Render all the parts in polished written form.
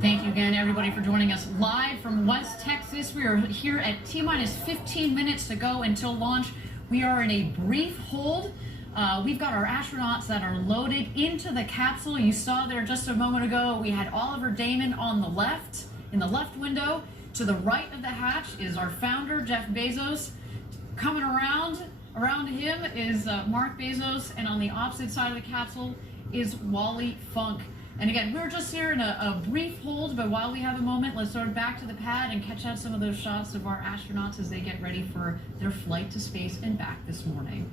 Thank you again, everybody, for joining us live from West Texas. We are here at T-minus 15 minutes to go until launch. We are in a brief hold. We've got our astronauts that are loaded into the capsule. You saw there just a moment ago, we had Oliver Damon on the left, in the left window. To the right of the hatch is our founder, Jeff Bezos. Coming around him is Mark Bezos, and on the opposite side of the capsule is Wally Funk. And again, we're just here in a brief hold, but while we have a moment, let's sort of back to the pad and catch out some of those shots of our astronauts as they get ready for their flight to space and back this morning.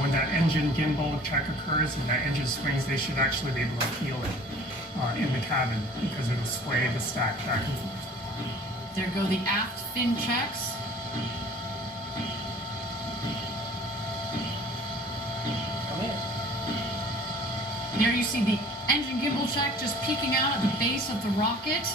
When that engine gimbal check occurs and that engine swings, they should actually be able to feel it in the cabin because it'll sway the stack back and forth. There go the aft fin checks. There you see the engine gimbal check just peeking out at the base of the rocket.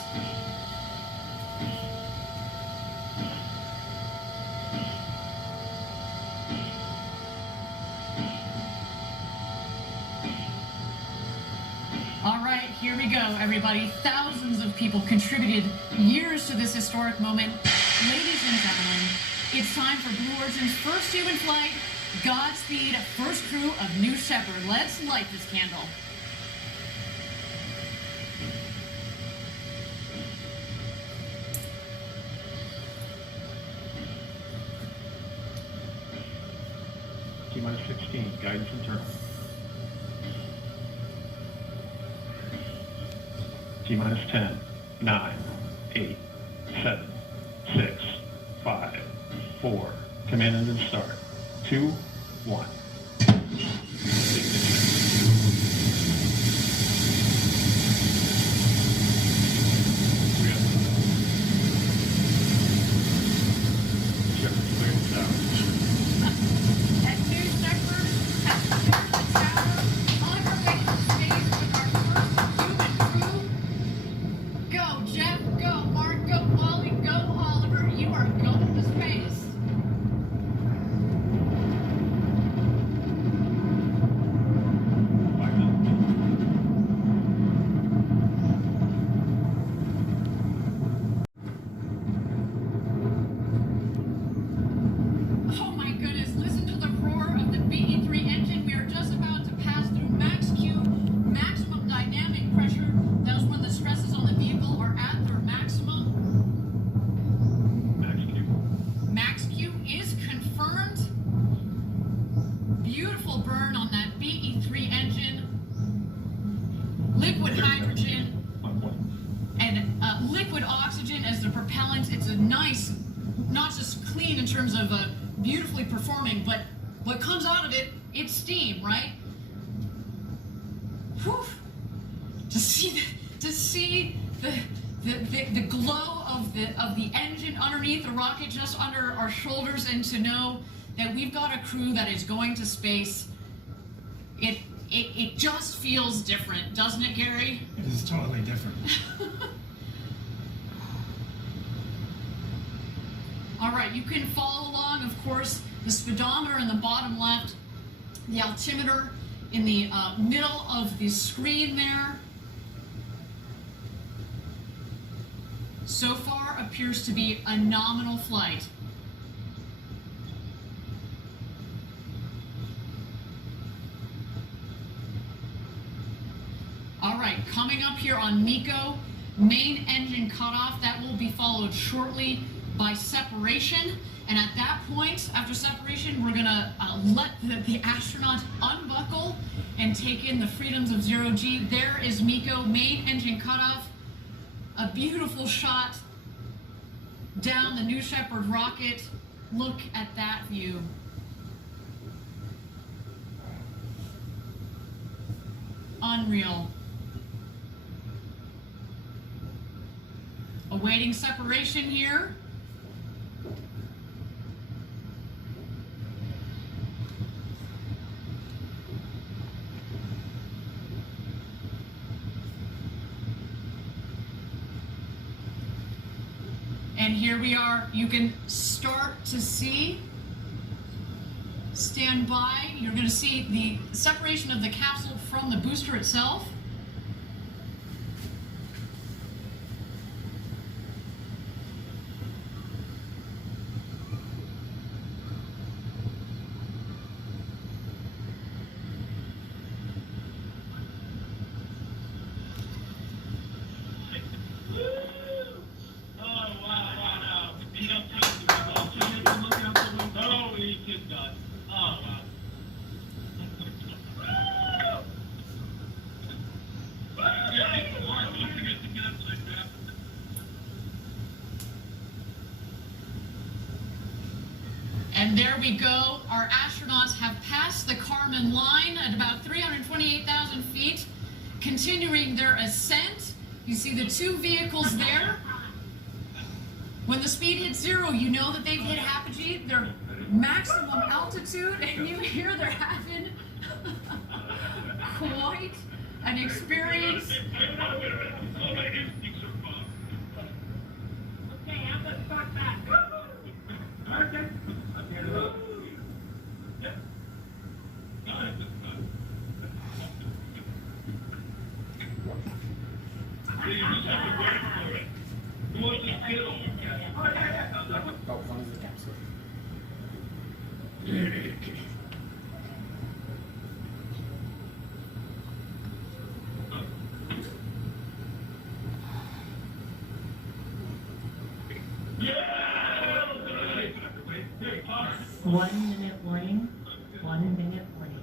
All right, here we go, everybody. Thousands of people contributed years to this historic moment. Ladies and gentlemen, it's time for Blue Origin's first human flight. Godspeed, first crew of New Shepard. Let's light this candle. T-minus 16, guidance internal. T-minus 10, 9, 8, 7, 6, 5, 4, command engine start, 2, 1. Liquid hydrogen and liquid oxygen as the propellant. It's a nice, not just clean in terms of beautifully performing, but what comes out of it, it's steam, right? Whew. To see the glow of the engine underneath the rocket, just under our shoulders, and to know that we've got a crew that is going to space. It just feels different, doesn't it, Gary? It is totally different. All right, you can follow along, of course, the speedometer in the bottom left, the altimeter in the middle of the screen there. So far appears to be a nominal flight. All right, coming up here on MECO, main engine cutoff. That will be followed shortly by separation. And at that point, after separation, we're gonna let the astronauts unbuckle and take in the freedoms of zero G. There is MECO, main engine cutoff. A beautiful shot down the New Shepard rocket. Look at that view. Unreal. awaiting separation here. And here we are. You can start to see, stand by. You're going to see the separation of the capsule from the booster itself. And there we go. Our astronauts have passed the Kármán line at about 328,000 feet, continuing their ascent. You see the two vehicles there. When the speed hits zero, you know that they've hit apogee, their maximum altitude, and you hear they're having quite an experience. Okay, I'm gonna start back. Okay. One minute warning. 1 minute warning.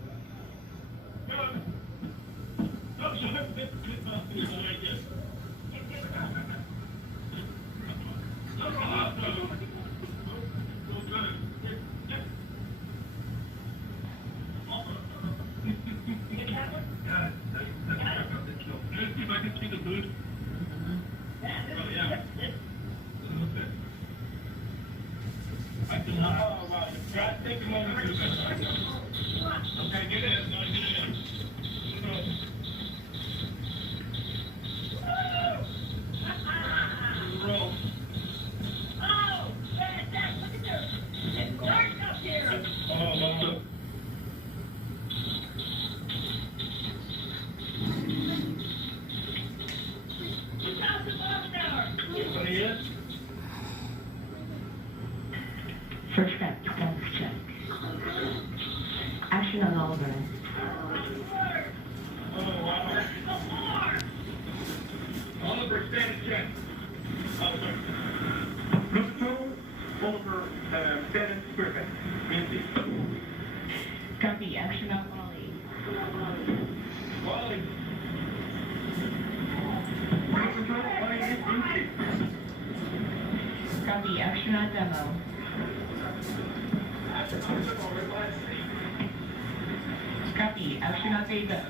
If I can see the booth. Oh, yeah. I can. Oh, wow. Try to take a moment. Okay, get in. Get in. Roll. Oh, Dad, look at this. It's dark up here. Oh, wow. Anybody is? First step, status check. Action on all burn. Oh, wow. Oliver, status check. Oliver. Oliver, status perfect. Minty. Copy, action on Wally. Wally. Wally is Minty. Copy, action on demo. Copy, action on Bezos.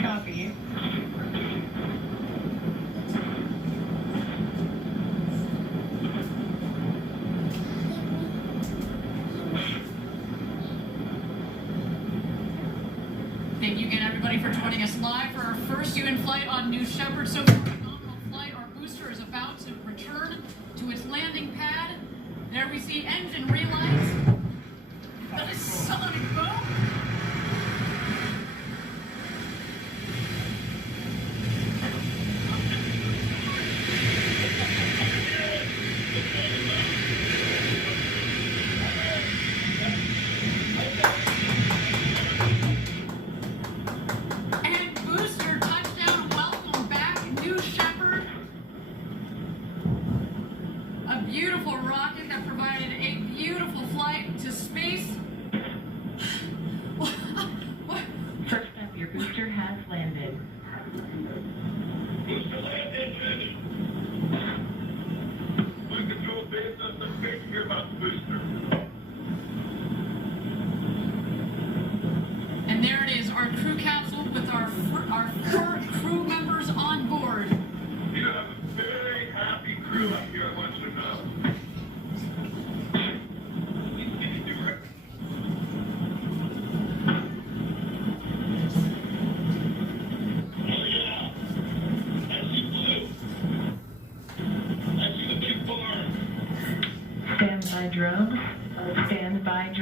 Copy. Thank you again, everybody, for joining us live for our first UN flight on New Shepard. So far, a phenomenal flight. Our booster is about to return to its landing pad. There we see engine relights. That is sonic boom. And booster touchdown. Welcome back, New Shepard. A beautiful rocket that provided a beautiful flight to space.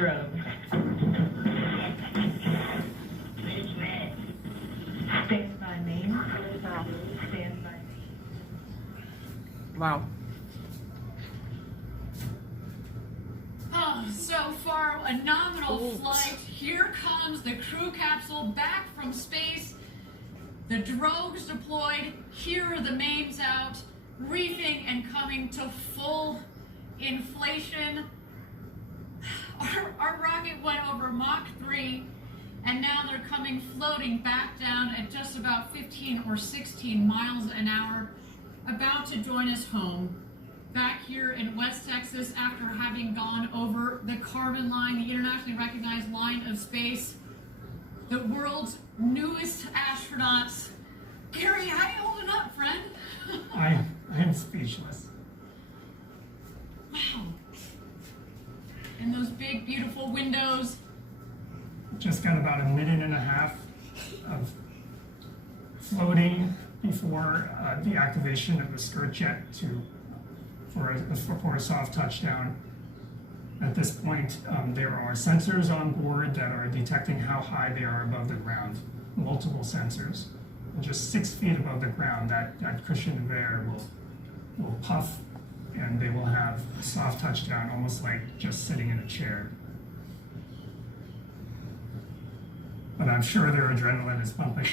Drogue. Stand by main. Stand by. Wow. Oh, so far, a nominal Oops. flight. Here comes the crew capsule back from space. The drogues deployed. Here are the mains out, reefing and coming to full inflation. Our rocket went over Mach 3, and now they're coming floating back down at just about 15 or 16 miles an hour, about to join us home. Back here in West Texas, after having gone over the Carbon line, the internationally recognized line of space, the world's newest astronauts. Gary, how you holding up, friend? I am speechless. Wow. And those big, beautiful windows. Just got about a minute and a half of floating before the activation of the skirt jet for a soft touchdown. At this point, there are sensors on board that are detecting how high they are above the ground. Multiple sensors. And just 6 feet above the ground, that cushion of air will puff, and they will have a soft touchdown, almost like just sitting in a chair. But I'm sure their adrenaline is pumping.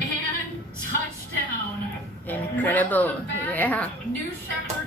And touchdown. Incredible. Welcome back, Yeah. New Shepard.